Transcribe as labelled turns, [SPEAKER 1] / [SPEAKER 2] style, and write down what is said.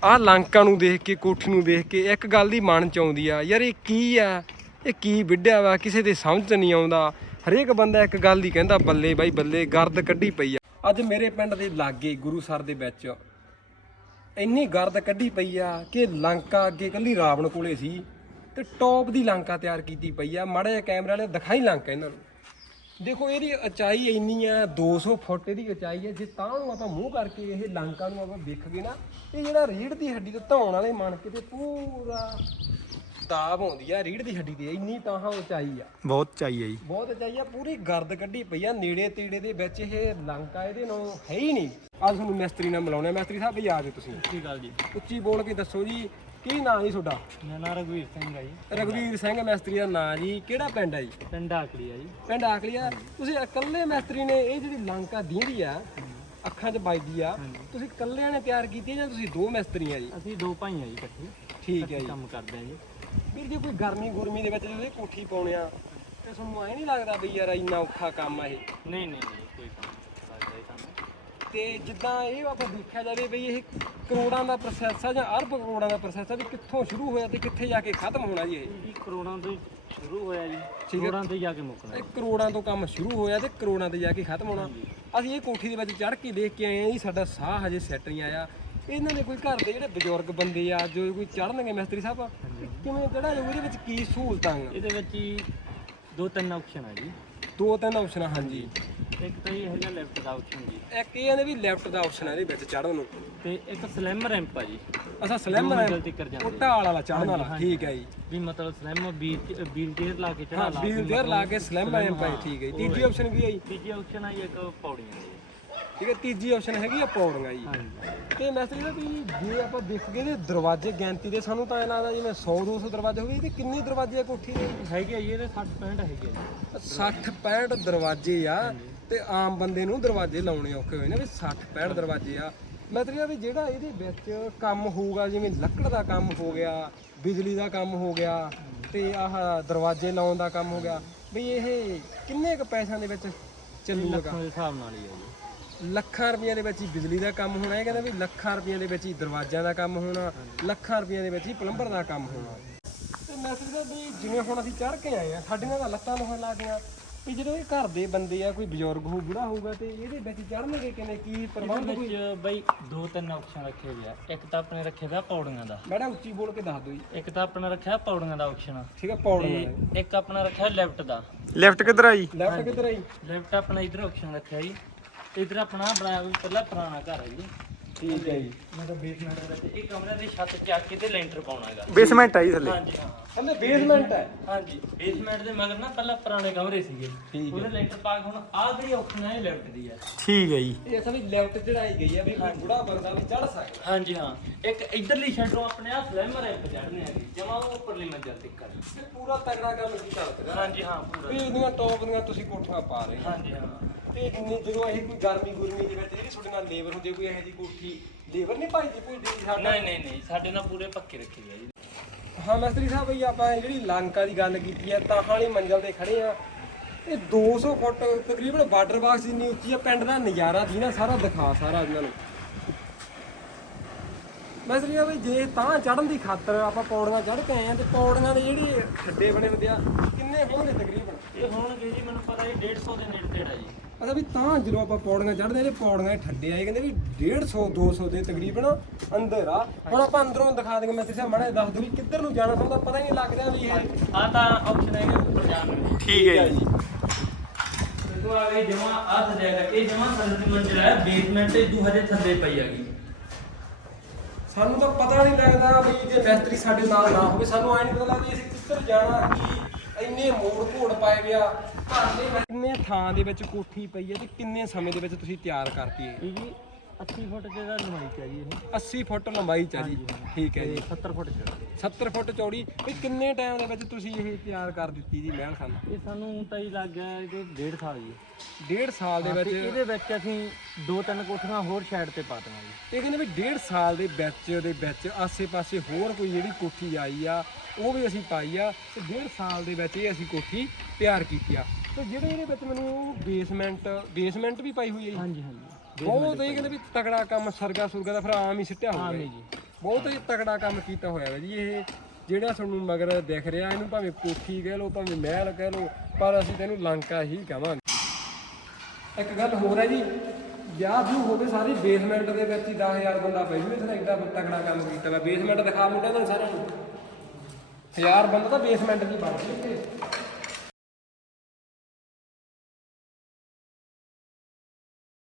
[SPEAKER 1] ਆਹ ਲਾਂਕਾਂ ਨੂੰ ਦੇਖ ਕੇ, ਕੋਠੀ ਨੂੰ ਦੇਖ ਕੇ ਇੱਕ ਗੱਲ ਦੀ ਮਨ ਚ ਆਉਂਦੀ ਆ, ਯਾਰ ਇਹ ਕੀ ਆ, ਇਹ ਕੀ ਵਿੱਢਿਆ ਵਾ, ਕਿਸੇ ਦੇ ਸਮਝ ਨਹੀਂ ਆਉਂਦਾ। ਹਰੇਕ ਬੰਦਾ ਇੱਕ ਗੱਲ ਦੀ ਕਹਿੰਦਾ ਬੱਲੇ ਬਾਈ ਬੱਲੇ, ਗਰਦ ਕੱਢੀ ਪਈ ਆ। ਅੱਜ ਮੇਰੇ ਪਿੰਡ ਦੇ ਲਾਗੇ ਗੁਰੂਸਰ ਦੇ ਵਿੱਚ ਇੰਨੀ ਗਰਦ ਕੱਢੀ ਪਈ ਆ ਕਿ ਲੰਕਾ ਅੱਗੇ ਇਕੱਲੀ ਰਾਵਣ ਕੋਲੇ ਸੀ ਤੇ ਟੌਪ ਦੀ ਲੰਕਾ ਤਿਆਰ ਕੀਤੀ ਪਈ ਆ। ਮਾੜਾ ਜਿਹਾ ਕੈਮਰਾ ਵਾਲੇ ਦਿਖਾਈ ਲੰਕਾ ਇਹਨਾਂ ਨੂੰ। ਦੇਖੋ ਇਹਦੀ ਉਚਾਈ ਇੰਨੀ ਆ, 200 ਫੁੱਟ ਇਹਦੀ ਉਚਾਈ ਹੈ। ਜੇ ਤਾਂ ਨੂੰ ਆਪਾਂ ਮੂੰਹ ਕਰਕੇ ਇਹ ਲੰਕਾ ਨੂੰ ਆਪਾਂ ਵੇਖ ਗਏ ਨਾ, ਇਹ ਜਿਹੜਾ ਰੀੜ੍ਹ ਦੀ ਹੱਡੀ ਤੋਂ ਧੌਣ ਵਾਲੇ ਮਣ ਕੇ ਤੇ ਪੂਰਾ ਤਾਬ ਆਉਂਦੀ ਆ ਰੀੜ੍ਹ ਦੀ ਹੱਡੀ ਤੇ, ਇੰਨੀ ਤਾਂ ਉਚਾਈ ਆ,
[SPEAKER 2] ਬਹੁਤ ਚਾਹੀਏ ਜੀ,
[SPEAKER 1] ਬਹੁਤ ਉਚਾਈ ਆ। ਪੂਰੀ ਗਰਦ ਕੱਢੀ ਪਈ ਆ। ਨੇੜੇ ਤੇੜੇ ਦੇ ਵਿੱਚ ਇਹ ਲੰਕਾ ਇਹਦੇ ਨਾਲ ਹੈ ਹੀ ਨਹੀਂ। ਅੱਜ ਤੁਹਾਨੂੰ ਮਿਸਤਰੀ ਨਾਲ ਮਿਲਾਉਣਾ। ਮਿਸਤਰੀ ਸਾਹਿਬ ਵੀ ਆ ਜਾਓ ਤੁਸੀਂ।
[SPEAKER 3] ਸਹੀ ਗੱਲ ਜੀ।
[SPEAKER 1] ਉੱਚੀ ਬੋਲ ਕੇ ਦੱਸੋ ਜੀ, ਕੀ ਨਾਂ ਜੀ ਤੁਹਾਡਾ?
[SPEAKER 3] ਮੇਰਾ ਨਾਮ ਰਘਵੀਰ ਸਿੰਘ ਹੈ ਜੀ।
[SPEAKER 1] ਰਘਵੀਰ ਸਿੰਘ ਮਿਸਤਰੀ ਦਾ ਨਾਂ ਜੀ। ਕਿਹੜਾ ਪਿੰਡ ਹੈ ਜੀ?
[SPEAKER 3] ਪਿੰਡ ਆਕੜੀ ਆ ਜੀ।
[SPEAKER 1] ਪਿੰਡ ਆਕਲੀਆ। ਤੁਸੀਂ ਇਕੱਲੇ ਮਿਸਤਰੀ ਨੇ ਇਹ ਜਿਹੜੀ ਲੰਕਾ ਦੀਂਦੀ ਆ, ਅੱਖਾਂ 'ਚ ਵੱਜਦੀ ਆ, ਤੁਸੀਂ ਇਕੱਲਿਆਂ ਨੇ ਤਿਆਰ ਕੀਤੀ ਜਾਂ ਤੁਸੀਂ ਦੋ ਮਿਸਤਰੀ ਆ ਜੀ?
[SPEAKER 3] ਅਸੀਂ ਦੋ ਭਾਈ ਆ ਜੀ ਇਕੱਠੇ।
[SPEAKER 1] ਠੀਕ ਹੈ ਜੀ।
[SPEAKER 3] ਕੰਮ ਕਰਦੇ ਆ ਜੀ।
[SPEAKER 1] ਵੀਰ ਜੀ ਕੋਈ ਗਰਮੀ ਗੁਰਮੀ ਦੇ ਵਿੱਚ ਜਦੋਂ ਇਹ ਕੋਠੀ ਪਾਉਣੇ ਆ ਤੇ ਤੁਹਾਨੂੰ ਐ ਨਹੀਂ ਲੱਗਦਾ ਵੀ ਯਾਰ ਇੰਨਾ ਔਖਾ ਕੰਮ ਆ ਇਹ?
[SPEAKER 3] ਨਹੀਂ ਨਹੀਂ ਕੋਈ ਕੰਮ ਨਹੀਂ ਲੱਗਦਾ ਇਹ ਸਾਨੂੰ।
[SPEAKER 1] ਤੇ ਜਿੱਦਾਂ ਇਹ ਆਪਾਂ ਦੇਖਿਆ ਜਾਵੇ ਵੀ ਇਹ ਕਰੋੜਾਂ ਦਾ ਪ੍ਰੋਸੈਸ ਆ ਜਾਂ ਅਰਬ ਕਰੋੜਾਂ ਦਾ ਪ੍ਰੋਸੈਸ ਆ, ਵੀ ਕਿੱਥੋਂ ਸ਼ੁਰੂ ਹੋਇਆ ਤੇ ਕਿੱਥੇ ਜਾ ਕੇ ਖਤਮ ਹੋਣਾ ਜੀ ਇਹ?
[SPEAKER 3] ਇਹ ਕਰੋੜਾਂ ਤੋਂ ਸ਼ੁਰੂ ਹੋਇਆ ਜੀ, ਕਰੋੜਾਂ ਤੇ ਜਾ ਕੇ ਮੁੱਕਣਾ।
[SPEAKER 1] ਇਹ ਕਰੋੜਾਂ ਤੋਂ ਕੰਮ ਸ਼ੁਰੂ ਹੋਇਆ ਤੇ ਕਰੋੜਾਂ ਤੇ ਜਾ ਕੇ ਖਤਮ ਹੋਣਾ। ਅਸੀਂ ਇਹ ਕੋਠੀ ਦੇ ਵਿੱਚ ਚੜ੍ਹ ਕੇ ਦੇਖ ਕੇ ਆਏ ਆ ਜੀ, ਸਾਡਾ ਸਾਹ ਹਜੇ ਸੈੱਟ ਨਹੀਂ ਆਇਆ। ਇਹਨਾਂ ਦੇ ਕੋਈ ਘਰ ਦੇ ਜਿਹੜੇ ਬਜ਼ੁਰਗ ਬੰਦੇ ਆ ਜੋ ਕੋਈ ਚੜ੍ਹਨਗੇ ਮਿਸਤਰੀ ਸਾਹਿਬ, ਕਿਵੇਂ ਚੜ੍ਹਾ ਜਾਊ? ਇਹਦੇ ਵਿੱਚ ਕੀ ਸਹੂਲਤਾਂ ਆ?
[SPEAKER 3] ਇਹਦੇ ਵਿੱਚ ਹੀ ਦੋ ਤਿੰਨ ਆਪਸ਼ਨ ਆ ਜੀ।
[SPEAKER 1] ਦੋ ਤਿੰਨ ਆਪਸ਼ਨਾਂ। ਹਾਂਜੀ।
[SPEAKER 3] ਇੱਕ ਤਾਂ ਇਹ ਹੈਗਾ ਲੈਫਟ ਦਾ ਆਪਸ਼ਨ ਜੀ,
[SPEAKER 1] ਇੱਕ ਇਹ ਨੇ ਵੀ ਲੈਫਟ ਦਾ ਆਪਸ਼ਨ ਹੈ ਇਹਦੇ ਵਿੱਚ ਚੜ੍ਹਨ ਨੂੰ,
[SPEAKER 3] ਤੇ ਇੱਕ ਸਲਿਮ ਰੈਂਪ ਆ ਜੀ।
[SPEAKER 1] ਅੱਛਾ ਸਲਿਮ ਹੈ,
[SPEAKER 3] ਤੱਕ ਜਾਂਦੇ
[SPEAKER 1] ਉਹ ਢਾਲ ਵਾਲਾ ਚੜ੍ਹਨ ਵਾਲਾ। ਠੀਕ ਹੈ ਜੀ।
[SPEAKER 3] ਵੀ ਮਤਲਬ ਸਲਿਮ ਵੀਲ ਟੇਅਰ ਲਾ ਕੇ ਚੜਾ
[SPEAKER 1] ਹਾਂ,
[SPEAKER 3] ਲਾ
[SPEAKER 1] ਵੀਲ ਟੇਅਰ ਲਾ ਕੇ ਸਲਿਮ ਰੈਂਪ ਹੈ। ਠੀਕ ਹੈ ਜੀ। ਤੀਜੀ ਆਪਸ਼ਨ ਕੀ ਹੈ ਜੀ?
[SPEAKER 3] ਤੀਜੀ ਆਪਸ਼ਨ ਆ ਜੀ ਇੱਕ ਪੌੜੀਆਂ ਦੀ।
[SPEAKER 1] ਠੀਕ ਹੈ, ਤੀਜੀ ਆਪਸ਼ਨ ਹੈਗੀ ਆ ਪੌੜੀਆਂ ਜੀ।
[SPEAKER 3] ਹਾਂਜੀ।
[SPEAKER 1] ਤੇ ਮੈਸਤਰੀ ਸਾਹਿਬ ਵੀ ਜੇ ਆਪਾਂ ਦੇਖ ਗਏ ਤੇ ਦਰਵਾਜ਼ੇ ਗਿਣਤੀ ਦੇ ਸਾਨੂੰ ਤਾਂ ਇਹ ਲੱਗਦਾ ਜਿਵੇਂ 100-200 ਦਰਵਾਜ਼ੇ ਹੋਵੇ। ਤੇ ਕਿੰਨੇ ਦਰਵਾਜ਼ੇ ਆ ਕੋਠੀ ਦੇ?
[SPEAKER 3] ਹੈਗੇ ਆ ਜੀ ਇਹਦੇ 60-65 ਹੈਗੇ ਆ ਜੀ।
[SPEAKER 1] 60-65 ਦਰਵਾਜ਼ੇ ਆ। ਤੇ ਆਮ ਬੰਦੇ ਨੂੰ ਦਰਵਾਜ਼ੇ ਲਾਉਣੇ ਔਖੇ ਹੋਏ ਨੇ ਵੀ 60-65 ਦਰਵਾਜ਼ੇ ਆ। ਮਤਲਬ ਵੀ ਜਿਹੜਾ ਇਹਦੇ ਵਿੱਚ ਕੰਮ ਹੋਊਗਾ, ਜਿਵੇਂ ਲੱਕੜ ਦਾ ਕੰਮ ਹੋ ਗਿਆ, ਬਿਜਲੀ ਦਾ ਕੰਮ ਹੋ ਗਿਆ, ਤੇ ਆਹ ਦਰਵਾਜ਼ੇ ਲਾਉਣ ਦਾ ਕੰਮ ਹੋ ਗਿਆ, ਵੀ ਇਹ ਕਿੰਨੇ ਕੁ ਪੈਸਿਆਂ ਦੇ ਵਿੱਚ ਚੱਲੂਗਾ?
[SPEAKER 3] ਲੱਖਾਂ ਦੇ ਹਿਸਾਬ ਨਾਲ ਹੀ ਆ ਜੀ।
[SPEAKER 1] ਲੱਖਾਂ ਰੁਪਈਆਂ ਦੇ ਵਿੱਚ ਹੀ ਬਿਜਲੀ ਦਾ ਕੰਮ ਹੋਣਾ। ਇਹ ਕਹਿੰਦਾ ਵੀ ਲੱਖਾਂ ਰੁਪਈਆਂ ਦੇ ਵਿੱਚ ਹੀ ਦਰਵਾਜ਼ਿਆਂ ਦਾ ਕੰਮ ਹੋਣਾ, ਲੱਖਾਂ ਰੁਪਈਆਂ ਦੇ ਵਿੱਚ ਹੀ ਪਲੰਬਰ ਦਾ ਕੰਮ ਹੋਣਾ। ਤੇ ਮੈਂ ਸੋਚਦਾ ਵੀ ਜਿਵੇਂ ਹੁਣ ਅਸੀਂ ਚੜ੍ਹ ਕੇ ਆਏ ਆ, ਸਾਡੀਆਂ ਤਾਂ ਲੱਤਾਂ ਲੋਹਣ ਲੱਗ ਗਈਆਂ ਵੀ ਜਦੋਂ ਇਹ ਘਰ ਦੇ ਬੰਦੇ ਆ, ਕੋਈ ਬਜ਼ੁਰਗ ਹੋ, ਬੁੜਾ ਹੋਊਗਾ, ਤੇ ਇਹਦੇ ਵਿੱਚ ਚੜ੍ਹਨਗੇ ਕਿਵੇਂ? ਕੀ ਪ੍ਰਬੰਧ?
[SPEAKER 3] ਇਹਦੇ ਵਿੱਚ ਬਈ ਦੋ ਤਿੰਨ ਆਪਸ਼ਨ ਰੱਖੇ ਹੋਏ ਆ। ਇੱਕ ਤਾਂ ਆਪਣੇ ਰੱਖੇ ਦਾ ਪੌੜੀਆਂ ਦਾ।
[SPEAKER 1] ਮੈਡਮ ਉੱਚੀ ਬੋਲ ਕੇ ਦੱਸ ਦਿਓ ਜੀ।
[SPEAKER 3] ਇੱਕ ਤਾਂ ਆਪਣਾ ਰੱਖਿਆ ਪੌੜੀਆਂ ਦਾ ਆਪਸ਼ਨ।
[SPEAKER 1] ਠੀਕ ਹੈ, ਪੌੜੀਆਂ।
[SPEAKER 3] ਤੇ ਇੱਕ ਆਪਣਾ ਰੱਖਿਆ ਲੈਫਟ ਦਾ।
[SPEAKER 2] ਲੈਫਟ ਕਿੱਧਰ ਆ ਜੀ?
[SPEAKER 1] ਲੈਫਟ ਕਿੱਧਰ ਆਈ?
[SPEAKER 3] ਲੈਫਟ ਆਪਣਾ ਇਧਰ ਆਪਸ਼ਨ ਰੱਖਿਆ ਜੀ। ਇਧਰ ਆਪਣਾ ਬਣਾਇਆ ਵੀ ਪਹਿਲਾਂ ਪੁਰਾਣਾ ਘਰ ਹੈ ਜੀ।
[SPEAKER 1] ਠੀਕ ਹੈ ਜੀ।
[SPEAKER 3] ਮਤਲਬ ਬੇਸਮੈਂਟ ਦੇ ਵਿੱਚ ਇਹ ਕਮਰੇ ਦੀ ਛੱਤ ਚੱਕ ਕੇ ਤੇ ਲੈਂਟਰ ਪਾਉਣਾ ਹੈਗਾ।
[SPEAKER 2] ਬੇਸਮੈਂਟ ਆ ਜੀ ਥੱਲੇ?
[SPEAKER 3] ਹਾਂਜੀ ਹਾਂ।
[SPEAKER 1] ਥੱਲੇ ਬੇਸਮੈਂਟ ਹੈ?
[SPEAKER 3] ਹਾਂਜੀ, ਬੇਸਮੈਂਟ ਦੇ ਮਗਰ ਨਾ ਪਹਿਲਾਂ ਪੁਰਾਣੇ ਕਮਰੇ ਸੀਗੇ, ਉਹਦੇ ਲੈਂਟਰ ਪਾ ਕੇ ਹੁਣ ਆਹ ਜਿਹੜੀ ਆਪਸ਼ਨ ਹੈ ਇਹ ਲੈਫਟ ਦੀ ਹੈ।
[SPEAKER 2] ਠੀਕ ਹੈ ਜੀ।
[SPEAKER 1] ਇਹ ਅਸਾਂ ਵੀ ਲੈਫਟ ਚੜਾਈ ਗਈ ਆ ਵੀ ਕੋਈ ਬੁੜਾ ਬੰਦਾ ਵੀ ਚੜ੍ਹ ਸਕਦਾ।
[SPEAKER 3] ਹਾਂਜੀ ਹਾਂ। ਇੱਕ ਇਧਰਲੀ ਸ਼ੈਡੋਂ ਆਪਣੇ ਆ ਸਲੈਮ ਰੈਂਪ ਚੜ੍ਹਨੇ ਆ ਜਮਾ ਉਹ ਉੱਪਰਲੀ ਮੰਜ਼ਲ ਤੱਕ।
[SPEAKER 1] ਤੇ ਪੂਰਾ ਤਗੜਾ ਕੰਮ ਕੀਤਾ ਲੱਗਦਾ।
[SPEAKER 3] ਹਾਂਜੀ ਹਾਂ ਪੂਰਾ।
[SPEAKER 1] ਵੀ ਇਹਦੀਆਂ ਟੌਪ ਦੀਆਂ ਤੁਸੀਂ ਕੋਠੀਆਂ ਪਾ ਰਹੇ ਹੋ।
[SPEAKER 3] ਹਾਂਜੀ ਹਾਂ।
[SPEAKER 1] ਤੇ ਜਦੋਂ ਇਹ ਕੋਈ ਗਰਮੀ ਗੁਰਮੀ ਦੇ ਵਿੱਚ ਜਿਹੜੀ ਤੁਹਾਡੇ ਨਾਲ ਲੇਬਰ ਹੁੰਦੀ, ਕੋਈ ਇਹੋ ਜਿਹੀ ਕੋਠੀ ਲੇਬਰ ਨਹੀਂ ਭਾਈ ਜੀ ਸਾਡਾ?
[SPEAKER 3] ਨਹੀਂ ਸਾਡੇ ਨਾਲ ਪੂਰੇ ਪੱਕੇ ਰੱਖੇ ਗਏ ਜੀ।
[SPEAKER 1] ਹਾਂ ਮਿਸਤਰੀ ਸਾਹਿਬ, ਬਈ ਆਪਾਂ ਜਿਹੜੀ ਲੰਕਾ ਦੀ ਗੱਲ ਕੀਤੀ ਹੈ, ਤਾਂ ਵਾਲੀ ਮੰਜ਼ਲ ਤੇ ਖੜੇ ਆ। ਇਹ 200 ਫੁੱਟ ਤਕਰੀਬਨ ਬਾਰਡਰ ਬਾਕਸ ਜਿੰਨੀ ਉੱਚੀ ਆ। ਪਿੰਡ ਦਾ ਨਜ਼ਾਰਾ ਦੀ ਨਾ ਸਾਰਾ ਦਿਖਾ ਸਾਰਾ ਇਹਨਾਂ ਨੂੰ। ਮਿਸਤਰੀ ਸਾਹਿਬ, ਜੇ ਤਾਂ ਚੜ੍ਹਨ ਦੀ ਖਾਤਰ ਆਪਾਂ ਪੌੜੀਆਂ ਚੜ੍ਹ ਕੇ ਆਏ ਆ, ਤੇ ਪੌੜੀਆਂ ਦੇ ਜਿਹੜੇ ਖੱਡੇ ਬਣੇ ਹੁੰਦੇ ਆ ਕਿੰਨੇ ਹੋਣਗੇ ਤਕਰੀਬਨ?
[SPEAKER 3] ਇਹ ਹੋਣਗੇ ਜੀ ਮੈਨੂੰ ਪਤਾ ਜੀ 150 ਦੇ ਨੇੜੇ ਤੇੜਾ ਜੀ।
[SPEAKER 1] ਅੱਛਾ ਵੀ ਤਾਂ ਜਦੋਂ ਆਪਾਂ ਪੌੜੀਆਂ ਚੜ੍ਹਦੇ ਆ, ਇਹ ਪੌੜੀਆਂ ਠੱਡੇ ਆਏ, ਕਹਿੰਦੇ ਵੀ 150-200 ਦੇ ਤਕਰੀਬਨ ਅੰਦਰ ਆ। ਹੁਣ ਆਪਾਂ ਅੰਦਰੋਂ ਦਿਖਾ ਦੇਂਗੇ। ਮੈਂ ਤੁਸੀਂ ਮਾੜਾ ਦੱਸ ਦਿਓ ਵੀ ਕਿੱਧਰ ਨੂੰ ਜਾਣਾ, ਸਾਨੂੰ ਤਾਂ ਪਤਾ ਹੀ ਨਹੀਂ ਲੱਗ ਰਿਹਾ ਵੀ ਇਹ।
[SPEAKER 3] ਆ ਤਾਂ ਆਪਸ਼ਨ ਹੈਗਾ ਉੱਪਰ ਜਾਣ ਨੂੰ।
[SPEAKER 2] ਠੀਕ ਹੈ ਜੀ।
[SPEAKER 3] ਦੇਖੋ ਆ ਗਈ ਜਮਾ ਆ ਸਜਾਇਆ ਇਹ ਜਮਾ ਸਰਦੀ ਮੰਜ਼ਿਲ ਹੈ। ਬੇਸਮੈਂਟ ਤੇ ਦੂ ਹਜੇ ਥੱਲੇ ਪਈ ਹੈਗੀ।
[SPEAKER 1] ਸਾਨੂੰ ਤਾਂ ਪਤਾ ਨਹੀਂ ਲੱਗਦਾ ਵੀ ਜੇ ਮਿਸਤਰੀ ਸਾਡੇ ਨਾਲ ਨਾ ਹੋਵੇ, ਸਾਨੂੰ ਐ ਨਹੀਂ ਪਤਾ ਲੱਗਦਾ ਅਸੀਂ ਕਿੱਧਰ ਜਾਣਾ। ਕੀ ਇੰਨੇ ਮੋੜ ਘੋੜ ਪਾਏ ਵਿਆ ਘਰ ਦੇ ਵਿੱਚ। ਕਿੰਨੇ ਥਾਂ ਦੇ ਵਿੱਚ ਕੋਠੀ ਪਈ ਹੈ ਤੇ ਕਿੰਨੇ ਸਮੇਂ ਦੇ ਵਿੱਚ ਤੁਸੀਂ ਤਿਆਰ ਕਰਤੀ ਹੈ?
[SPEAKER 3] ਇਹ ਜੀ 80 ਫੁੱਟ ਦਾ ਲੰਬਾਈ ਚ ਹੈ ਜੀ ਇਹ।
[SPEAKER 1] 80 ਫੁੱਟ ਲੰਬਾਈ ਚ ਆ ਜੀ। ਠੀਕ ਹੈ ਜੀ।
[SPEAKER 3] 70 ਫੁੱਟ ਚ।
[SPEAKER 1] 70 ਫੁੱਟ ਚੌੜੀ। ਵੀ ਕਿੰਨੇ ਟਾਈਮ ਦੇ ਵਿੱਚ ਤੁਸੀਂ ਇਹ ਤਿਆਰ ਕਰ ਦਿੱਤੀ ਜੀ ਮਹਿਲ ਖਾਨਾ?
[SPEAKER 3] ਇਹ ਸਾਨੂੰ ਤਾਂ ਹੀ ਲੱਗ ਗਿਆ ਕਿ 1.5 ਸਾਲ ਜੀ।
[SPEAKER 1] 1.5 ਸਾਲ ਦੇ ਵਿੱਚ?
[SPEAKER 3] ਇਹਦੇ ਵਿੱਚ ਅਸੀਂ 2-3 ਕੋਠੀਆਂ ਹੋਰ ਸਾਈਡ ਤੇ ਪਾ ਦੇਣਾ ਜੀ।
[SPEAKER 1] ਇਹ ਕਹਿੰਦੇ ਵੀ 1.5 ਸਾਲ ਦੇ ਵਿੱਚ ਆਸੇ-ਪਾਸੇ ਹੋਰ ਕੋਈ ਜਿਹੜੀ ਕੋਠੀ ਆਈ ਆ ਉਹ ਵੀ ਅਸੀਂ ਪਾਈ ਆ, ਤੇ 1.5 ਸਾਲ ਦੇ ਵਿੱਚ ਇਹ ਅਸੀਂ ਕੋਠੀ ਤਿਆਰ ਕੀਤੀ ਆ। ਤੇ ਜਿਹੜੇ ਇਹਦੇ ਵਿੱਚ ਮੈਨੂੰ ਬੇਸਮੈਂਟ ਵੀ ਪਾਈ ਹੋਈ ਹੈ ਜੀ?
[SPEAKER 3] ਹਾਂਜੀ
[SPEAKER 1] ਬਹੁਤ। ਇਹ ਕਹਿੰਦੇ ਵੀ ਤਗੜਾ ਕੰਮ ਸਰਗਾ ਸੁਰਗਾ ਦਾ ਫਿਰ ਆਮ ਹੀ ਸਿੱਟਿਆ ਹੋਇਆ
[SPEAKER 3] ਜੀ।
[SPEAKER 1] ਬਹੁਤ ਹੀ ਤਕੜਾ ਕੰਮ ਕੀਤਾ ਹੋਇਆ ਵਾ ਜੀ ਇਹ ਜਿਹੜਾ ਤੁਹਾਨੂੰ ਮਗਰ ਦਿਖ ਰਿਹਾ। ਇਹਨੂੰ ਭਾਵੇਂ ਕੋਠੀ ਕਹਿ ਲਓ ਭਾਵੇਂ ਮਹਿਲ ਕਹਿ ਲਓ, ਪਰ ਅਸੀਂ ਤੈਨੂੰ ਲੰਕਾ ਹੀ ਕਹਾਂਗੇ। ਇੱਕ ਗੱਲ ਹੋਰ ਹੈ ਜੀ, ਵਿਆਹ ਵਿਊ ਹੋਵੇ ਸਾਰੀ ਬੇਸਮੈਂਟ ਦੇ ਵਿੱਚ ਹੀ 10,000 ਬੰਦਾ ਪੈ ਜੂਵੇ। ਇੱਥੇ ਇੱਡਾ ਤਕੜਾ ਕੰਮ ਕੀਤਾ ਵਾ। ਬੇਸਮੈਂਟ ਦਿਖਾ ਮੁੰਡਿਆਂ ਨੂੰ ਸਾਰਿਆਂ ਨੂੰ, 1000 ਬੰਦਾ ਤਾਂ ਬੇਸਮੈਂਟ ਦੀ ਬਣ ਗਈ ਇੱਥੇ।